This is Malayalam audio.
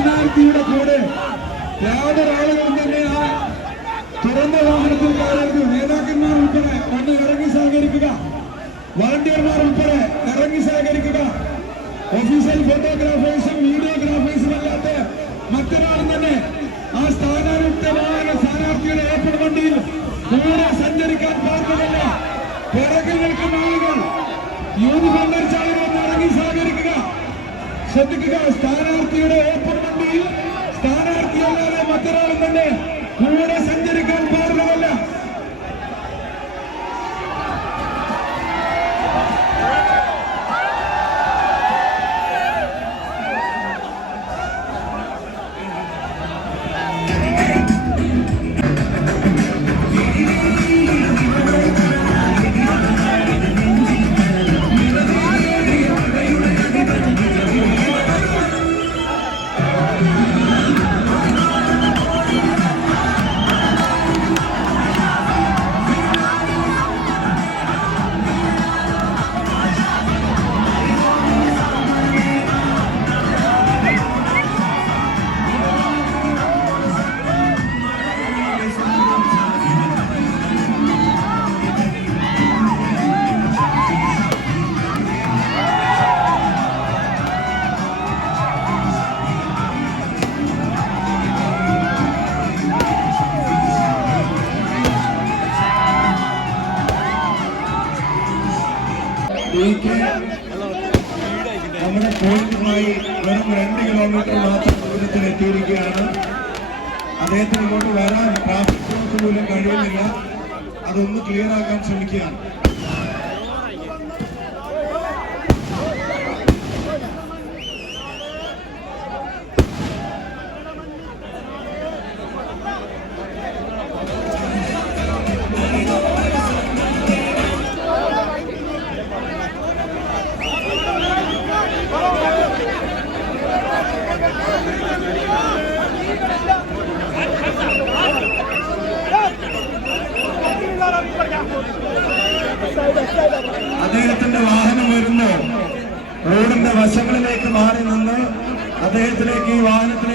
സ്ഥാനാർത്ഥിയുടെ കൂടെ യാതൊരു ആളുകളും തന്നെ ആ തുറന്ന വാഹനത്തിൽ കയറരുത്. നേതാക്കന്മാർ ഉൾപ്പെടെ ഒന്ന് ഇറങ്ങി സഹകരിക്കുക. വളണ്ടിയർമാർ ഉൾപ്പെടെ ഇറങ്ങി സഹകരിക്കുക. ഒഫീഷ്യൽ ഫോട്ടോഗ്രാഫേഴ്സും വീഡിയോഗ്രാഫേഴ്സും അല്ലാത്ത മറ്റൊരാളും തന്നെ ആ സ്ഥാനാർത്ഥിയുടെ ഏപ്രിൽ വണ്ടിയിൽ കൂടെ സഞ്ചരിക്കാൻ പാടുന്നില്ല. പിറകിൽ നിൽക്കുന്ന ആളുകൾ യൂണിഫോം ധരിച്ച ആളുകൾ ഇറങ്ങി സഹകരിക്കുക. ശ്രദ്ധിക്കുക, സ്ഥാനാർത്ഥിയുടെ ഏപ്രിൽ വണ്ടിയിൽ സ്ഥാനാർത്ഥിയല്ലാതെ മറ്റൊരാളും തന്നെ കൂടെ സഞ്ചരിക്കാൻ പാടുന്നതല്ല. നമ്മുടെ പോയിന്റുമായി വെറും 2 കിലോമീറ്റർ മാത്രം ദൂരത്തിൽ എത്തിയിരിക്കുകയാണ്. അദ്ദേഹത്തിന് ഇങ്ങോട്ട് വരാൻ ട്രാഫിക് ബ്ലോക്ക് പോലും കഴിയുന്നില്ല. അതൊന്ന് ക്ലിയർ ആക്കാൻ ശ്രമിക്കുകയാണ്. അദ്ദേഹത്തിന്റെ വാഹനം വരുന്നു. റോഡിന്റെ വശങ്ങളിലേക്ക് മാറി നിന്ന് അദ്ദേഹത്തിലേക്ക് ഈ വാഹനത്തിലേക്ക്